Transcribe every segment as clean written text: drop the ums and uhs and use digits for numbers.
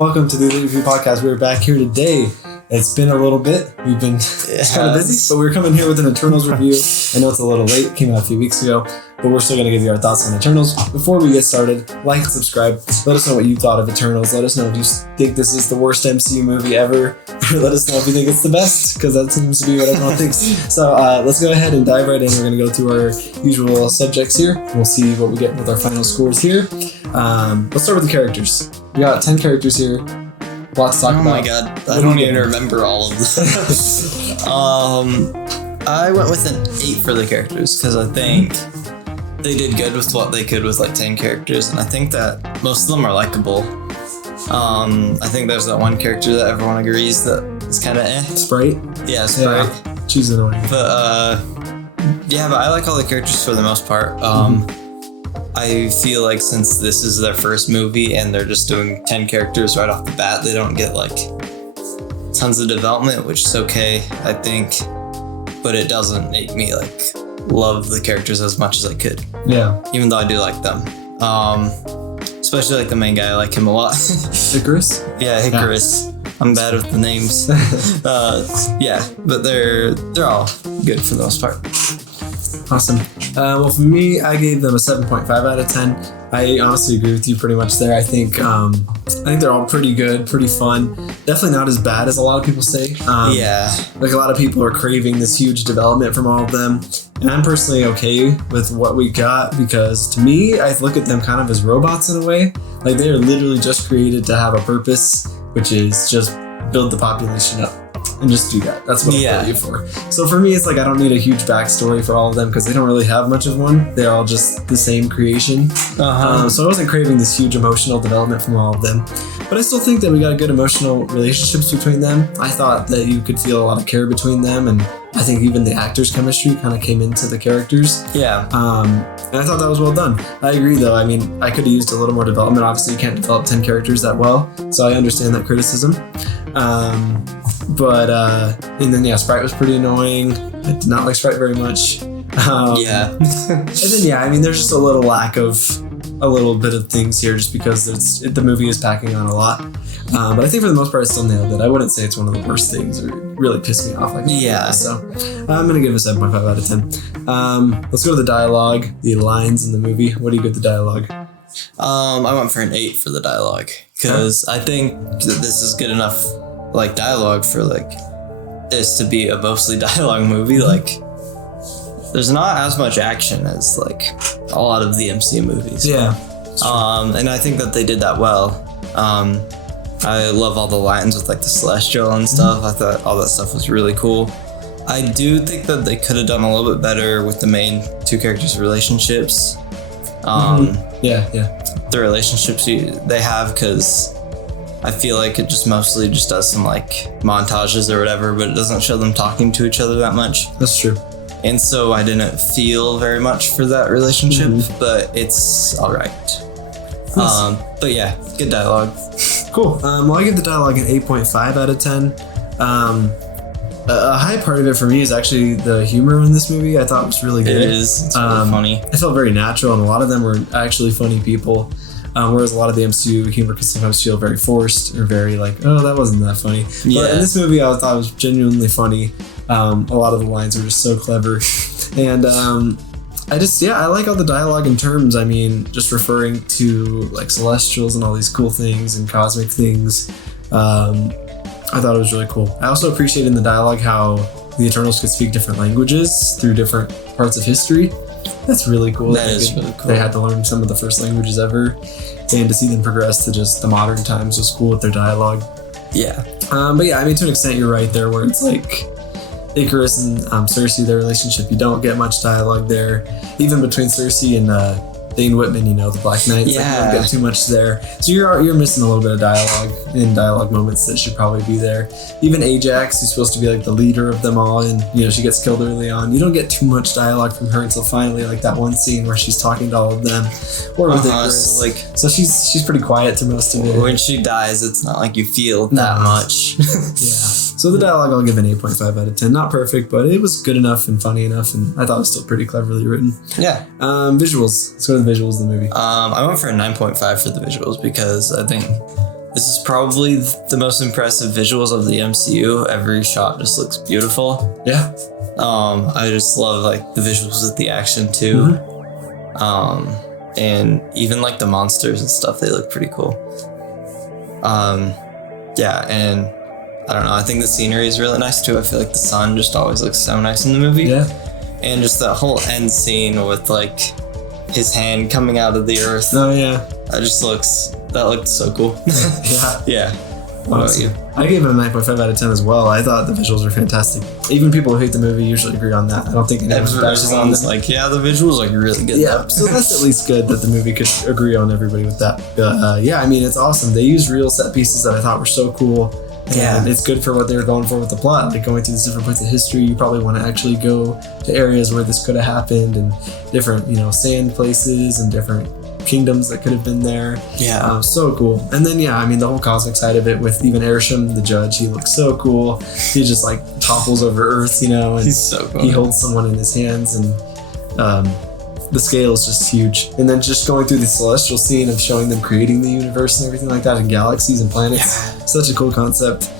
Welcome to the ELEET Review Podcast. We're back here today. It's been a little bit. We've been kind of busy, but we're coming here with an Eternals review. I know it's a little late. It came out a few weeks ago, but we're still going to give you our thoughts on Eternals. Before we get started, like and subscribe. Let us know what you thought of Eternals. Let us know if you think this is the worst MCU movie ever. Let us know if you think it's the best, because that seems to be what everyone thinks. So let's go ahead and dive right in. We're going to go through our usual subjects here. We'll see what we get with our final scores here. Let's start with the characters. We got 10 characters here. Lots to talk about. Oh my god, I don't even remember all of them. I went with an 8 for the characters because I think they did good with what they could with like 10 characters, and I think that most of them are likable. I think there's that one character that everyone agrees that is kind of Sprite? Yeah, Sprite. Yeah, she's annoying. But I like all the characters for the most part. I feel like since this is their first movie and they're just doing 10 characters right off the bat, they don't get like tons of development, which is okay, I think, but it doesn't make me like love the characters as much as I could. Yeah. Even though I do like them. Especially like the main guy, I like him a lot. Icarus? Yeah, Icarus. Yeah. I'm bad with the names. But they're all good for the most part. Awesome. Well, for me, I gave them a 7.5 out of 10. I honestly agree with you pretty much there. I think they're all pretty good, pretty fun. Definitely not as bad as a lot of people say. Like a lot of people are craving this huge development from all of them. And I'm personally okay with what we got because to me, I look at them kind of as robots in a way. Like they are literally just created to have a purpose, which is just build the population up. And just do that. That's what I put you for. So for me, it's like I don't need a huge backstory for all of them because they don't really have much of one. They're all just the same creation. So I wasn't craving this huge emotional development from all of them. But I still think that we got good emotional relationships between them. I thought that you could feel a lot of care between them, and I think even the actors' chemistry kind of came into the characters. Yeah. And I thought that was well done. I agree, though. I mean, I could have used a little more development. Obviously, you can't develop 10 characters that well, so I understand that criticism. And then Sprite was pretty annoying. I did not like Sprite very much. And then there's just a little lack of a little bit of things here just because the movie is packing on a lot. But I think for the most part, it still nailed it. I wouldn't say it's one of the worst things or really pissed me off like that. So I'm going to give it a 7.5 out of 10. Let's go to the dialogue, the lines in the movie. What do you give the dialogue? I went for an 8 for the dialogue because I think that this is good enough like dialogue for like this to be a mostly dialogue movie. Like there's not as much action as like a lot of the MCU movies. Yeah. And I think that they did that well. I love all the lines with like the Celestial and stuff. I thought all that stuff was really cool. I do think that they could have done a little bit better with the main two characters' relationships. The relationships they have, because I feel like it just mostly just does some like montages or whatever, but it doesn't show them talking to each other that much. That's true. And so I didn't feel very much for that relationship, but it's all right. Nice. But yeah, good dialogue. Cool. Well, I give the dialogue an 8.5 out of 10. A high part of it for me is actually the humor in this movie. I thought was really good. It is. It's really funny. It felt very natural, and a lot of them were actually funny people. Whereas a lot of the MCU humor can sometimes feel very forced or very like, oh, that wasn't that funny. Yeah. But in this movie, I thought it was genuinely funny. A lot of the lines were just so clever. And I like all the dialogue in terms, I mean, just referring to like celestials and all these cool things and cosmic things. I thought it was really cool. I also appreciated in the dialogue how the Eternals could speak different languages through different parts of history. That's really cool. That is really cool. They had to learn some of the first languages ever, and to see them progress to just the modern times was cool with their dialogue. Yeah. To an extent, you're right there, where it's like Icarus and Cersei, their relationship, you don't get much dialogue there. Even between Cersei and Dane Whitman, the Black Knight, you don't get too much there. So you're missing a little bit of dialogue in dialogue moments that should probably be there. Even Ajax, who's supposed to be like the leader of them all, and she gets killed early on. You don't get too much dialogue from her until finally like that one scene where she's talking to all of them, or with Icarus. So she's pretty quiet to most of it. When she dies, it's not like you feel that much. So the dialogue, I'll give an 8.5 out of 10. Not perfect, but it was good enough and funny enough, and I thought it was still pretty cleverly written. Yeah. Visuals. Let's go to the visuals of the movie. I went for a 9.5 for the visuals because I think this is probably the most impressive visuals of the MCU. Every shot just looks beautiful. Yeah. I just love like the visuals of the action too. And even like the monsters and stuff, they look pretty cool. Yeah, and I don't know, I think the scenery is really nice too. I feel like the sun just always looks so nice in the movie. Yeah. And just that whole end scene with like his hand coming out of the earth. Oh yeah. That looked so cool. Yeah. Yeah. What about you? I gave it a 9.5 out of 10 as well. I thought the visuals were fantastic. Even people who hate the movie usually agree on that. I don't think Everyone's like, yeah, the visuals are really good. Yeah, so that's at least good that the movie could agree on everybody with that. But yeah, I mean, it's awesome. They used real set pieces that I thought were so cool. And it's good for what they were going for with the plot. Like going through these different points of history, you probably want to actually go to areas where this could have happened and different, sand places and different kingdoms that could have been there. Yeah. So cool. And then, yeah, I mean, the whole cosmic side of it with even Arishem, the judge, he looks so cool. He just like topples over Earth, and he's so cool. He holds someone in his hands and the scale is just huge. And then just going through the celestial scene of showing them creating the universe and everything like that and galaxies and planets. Yeah. Such a cool concept.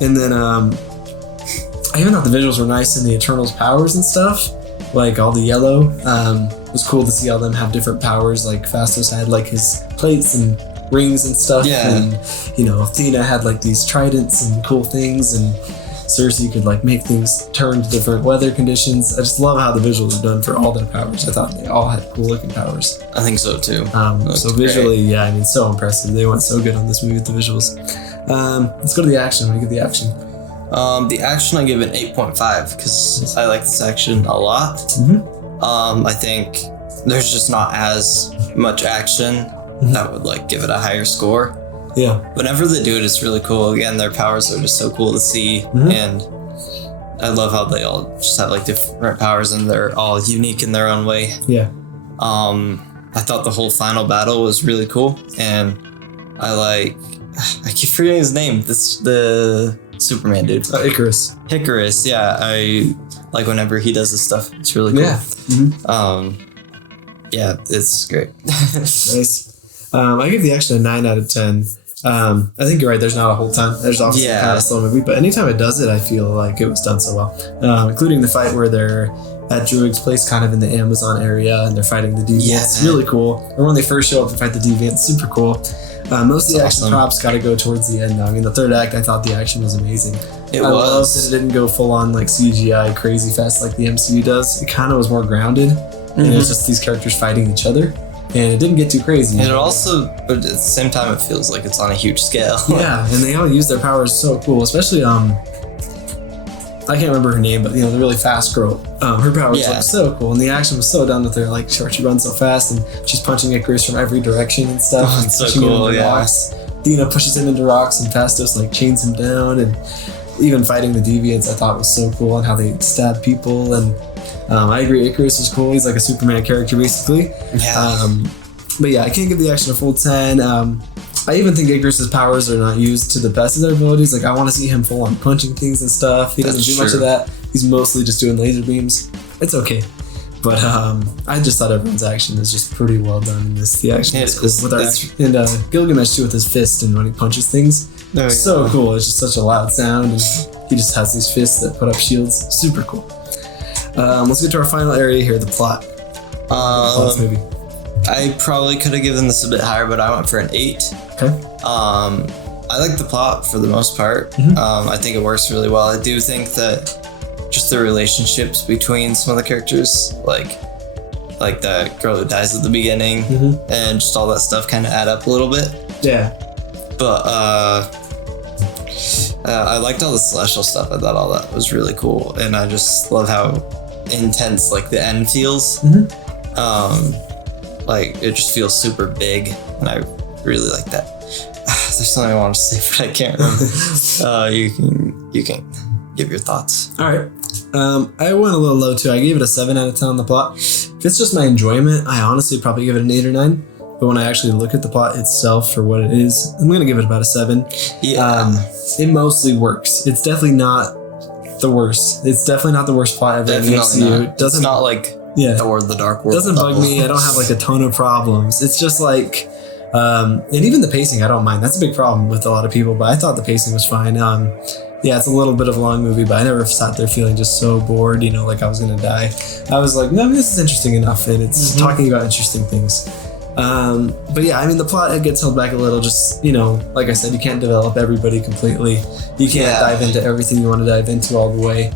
And then I even thought the visuals were nice in the Eternals' powers and stuff. Like all the yellow. It was cool to see all them have different powers. Like Phastos had like his plates and rings and stuff. Yeah. And Athena had like these tridents and cool things, and Cersei could like make things turn to different weather conditions. I just love how the visuals are done for all their powers. I thought they all had cool looking powers. I think so too. So visually, great. Yeah, I mean, so impressive. They went so good on this movie with the visuals. Let's go to the action. What do you get the action? The action I give it 8.5 because I like this action a lot. I think there's just not as much action that would like give it a higher score. Yeah. Whenever they do it, it's really cool. Again, their powers are just so cool to see, and I love how they all just have like different powers and they're all unique in their own way. Yeah. I thought the whole final battle was really cool, and I keep forgetting his name. The Superman dude. Icarus. Icarus, yeah. I like whenever he does this stuff. It's really cool. Yeah. Yeah, it's great. Nice. I give the action a 9 out of 10. I think you're right. There's not a whole ton. There's obviously kind of a slow movie, but anytime it does it, I feel like it was done so well. Including the fight where they're at Druig's place, kind of in the Amazon area, and they're fighting the deviants. Yeah. It's really cool. Or when they first show up and fight the deviants, super cool. Most of the action props got to go towards the end, though. I mean, the third act, I thought the action was amazing. I love that it didn't go full on like CGI crazy fast like the MCU does. It kind of was more grounded, and it was just these characters fighting each other. And it didn't get too crazy. And it also, but at the same time, it feels like it's on a huge scale. Yeah, and they all use their powers so cool. Especially, I can't remember her name, but the really fast girl. Her powers look so cool, and the action was so done with her. Like she runs so fast, and she's punching Icarus from every direction and stuff. Oh, it's so cool. Rocks. Athena pushes him into rocks, and Phastos like chains him down, and even fighting the deviants, I thought was so cool, and how they stab people and. I agree, Icarus is cool. He's like a Superman character, basically. Yeah. But yeah, I can't give the action a full 10. I even think Icarus's powers are not used to the best of their abilities. Like, I want to see him full on punching things and stuff. He doesn't do much of that. He's mostly just doing laser beams. It's okay. But I just thought everyone's action is just pretty well done in this. The action is cool. And Gilgamesh, too, with his fist and when he punches things. So cool. It's just such a loud sound. And he just has these fists that put up shields. Super cool. Let's get to our final area here, the plot. This movie. I probably could have given this a bit higher, but I went for an 8. Okay. I like the plot for the most part. I think it works really well. I do think that just the relationships between some of the characters, like the girl who dies at the beginning, and just all that stuff kind of add up a little bit. Yeah. But I liked all the celestial stuff. I thought all that was really cool, and I just love how intense like the end feels. Like it just feels super big, and I really like that. There's something I want to say, but I can't remember. You can give your thoughts. All right. I went a little low too. I gave it a 7 out of 10 on the plot. If it's just my enjoyment, I honestly probably give it an 8 or 9. But when I actually look at the plot itself for what it is, I'm gonna give it about a 7. Yeah. It mostly works. It's definitely not the worst. It's definitely not the worst plot ever in the MCU. It doesn't. It's not like Thor: The Dark World. It doesn't bug me. I don't have like a ton of problems. It's just like And even the pacing, I don't mind. That's a big problem with a lot of people, but I thought the pacing was fine. Yeah, it's a little bit of a long movie, but I never sat there feeling just so bored, like I was going to die. I was like, no, this is interesting enough, and it's talking about interesting things. But yeah, I mean, the plot, it gets held back a little, just, like I said, you can't develop everybody completely. You can't dive into everything you want to dive into all the way.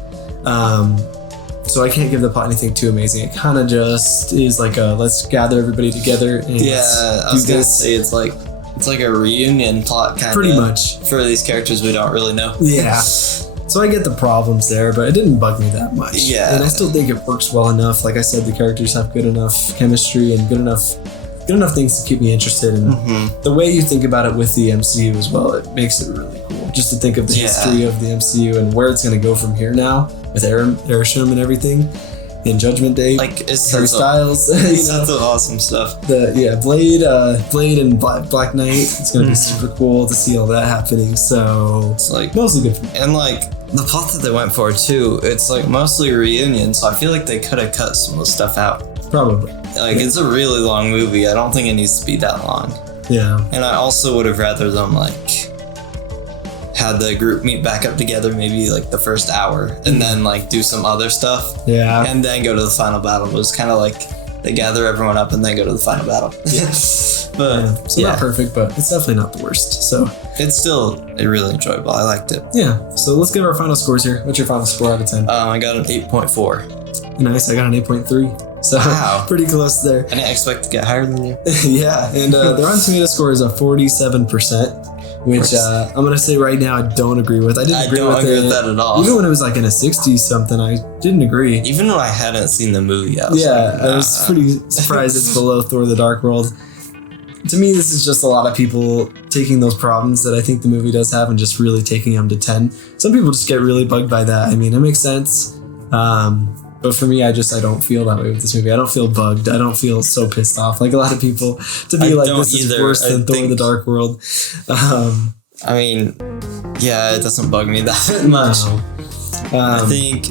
So I can't give the plot anything too amazing. It kind of just is like let's gather everybody together and I was going to say it's like a reunion plot kind of. Pretty much. For these characters we don't really know. Yeah. So I get the problems there, but it didn't bug me that much. Yeah. And I still think it works well enough. Like I said, the characters have good enough chemistry and good enough things to keep me interested. And the way you think about it with the MCU as well, it makes it really cool. Just to think of the history of the MCU and where it's going to go from here now with Arishem and everything. In Judgment Day, like it's Harry Styles, that's awesome stuff. Blade and Black Knight. It's gonna be super cool to see all that happening. So it's like mostly good for me. And like the plot that they went for too, it's like mostly reunion. So I feel like they could have cut some of the stuff out. Probably. Like it's a really long movie. I don't think it needs to be that long. Yeah. And I also would have rather them like had the group meet back up together maybe like the first hour and then like do some other stuff. Yeah. And then go to the final battle. It was kind of like they gather everyone up and then go to the final battle. Yeah. But so not perfect, but it's definitely not the worst. So it's still really enjoyable. I liked it. Yeah. So let's give our final scores here. What's your final score out of 10? I got an 8.4. Nice. I got an 8.3. So pretty close there. I didn't expect to get higher than you. Yeah. And the Rotten Tomato score is a 47%. Which I'm gonna say right now I don't agree with. I don't agree with that at all. Even when it was like in a 60s something, I didn't agree. Even when I hadn't seen the movie, I was I was pretty surprised it's below Thor: The Dark World. To me, this is just a lot of people taking those problems that I think the movie does have and just really taking them to 10. Some people just get really bugged by that. I mean, it makes sense. But for me, I don't feel that way with this movie. I don't feel bugged. I don't feel so pissed off like a lot of people to be like, this is worse than Thor: The Dark World. I mean, it doesn't bug me that much. I think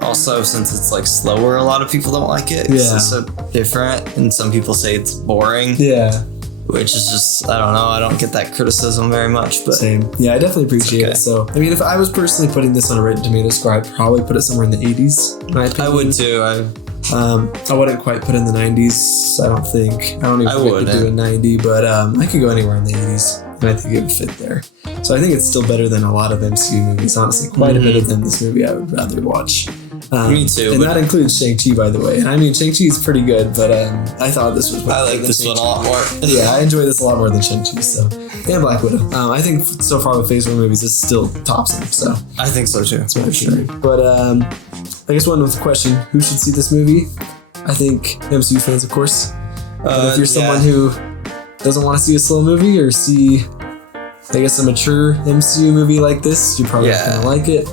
also since it's like slower, a lot of people don't like it. It's so different, and some people say it's boring. Yeah. Which is just, I don't know, I don't get that criticism very much, but... Same. Yeah, I definitely appreciate it. So, I mean, if I was personally putting this on a Rotten Tomato score, I'd probably put it somewhere in the 80s, in my opinion. I would too. I wouldn't quite put it in the 90s, I don't think. I don't even think I could do a 90, but I could go anywhere in the 80s, and I think it would fit there. So I think it's still better than a lot of MCU movies. Honestly, quite a bit than this movie I would rather watch. Me too. And that includes Shang-Chi, by the way. And I mean, Shang-Chi is pretty good, but I thought this was... I like this one a lot more. Yeah, I enjoy this a lot more than Shang-Chi, so... And Black Widow. I think so far with Phase 1 movies, this still tops them, so... I think so too. That's what I'm sure. But I guess one with the question, who should see this movie? I think MCU fans, of course. If you're someone who doesn't want to see a slow movie or see, I guess, a mature MCU movie like this, you're probably going to like it.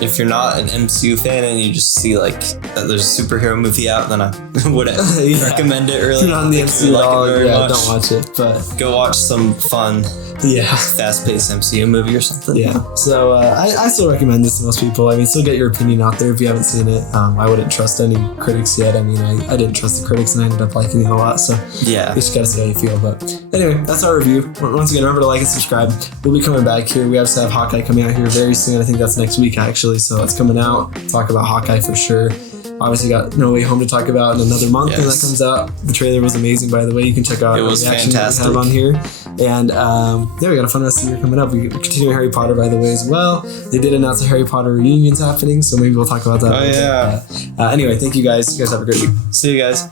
If you're not an MCU fan and you just see like that there's a superhero movie out, then I wouldn't recommend it really. If you're not in the MCU at all, don't watch it. But go watch some fun, fast-paced MCU movie or something. Yeah. So I still recommend this to most people. I mean, still get your opinion out there if you haven't seen it. I wouldn't trust any critics yet. I mean, I didn't trust the critics and I ended up liking it a lot. So you just gotta see how you feel. But anyway, that's our review. Once again, remember to like and subscribe. We'll be coming back here. We obviously have Hawkeye coming out here very soon. I think that's next week actually. So it's coming out. Talk about Hawkeye for sure. Obviously got No Way Home to talk about in another month when that comes out. The trailer was amazing, by the way. You can check out the reaction that we have on here. And we got a fun rest of the year coming up. We continue Harry Potter, by the way, as well. They did announce a Harry Potter reunion's happening, so maybe we'll talk about that. Oh, yeah. Anyway, thank you guys. You guys have a great week. See you guys.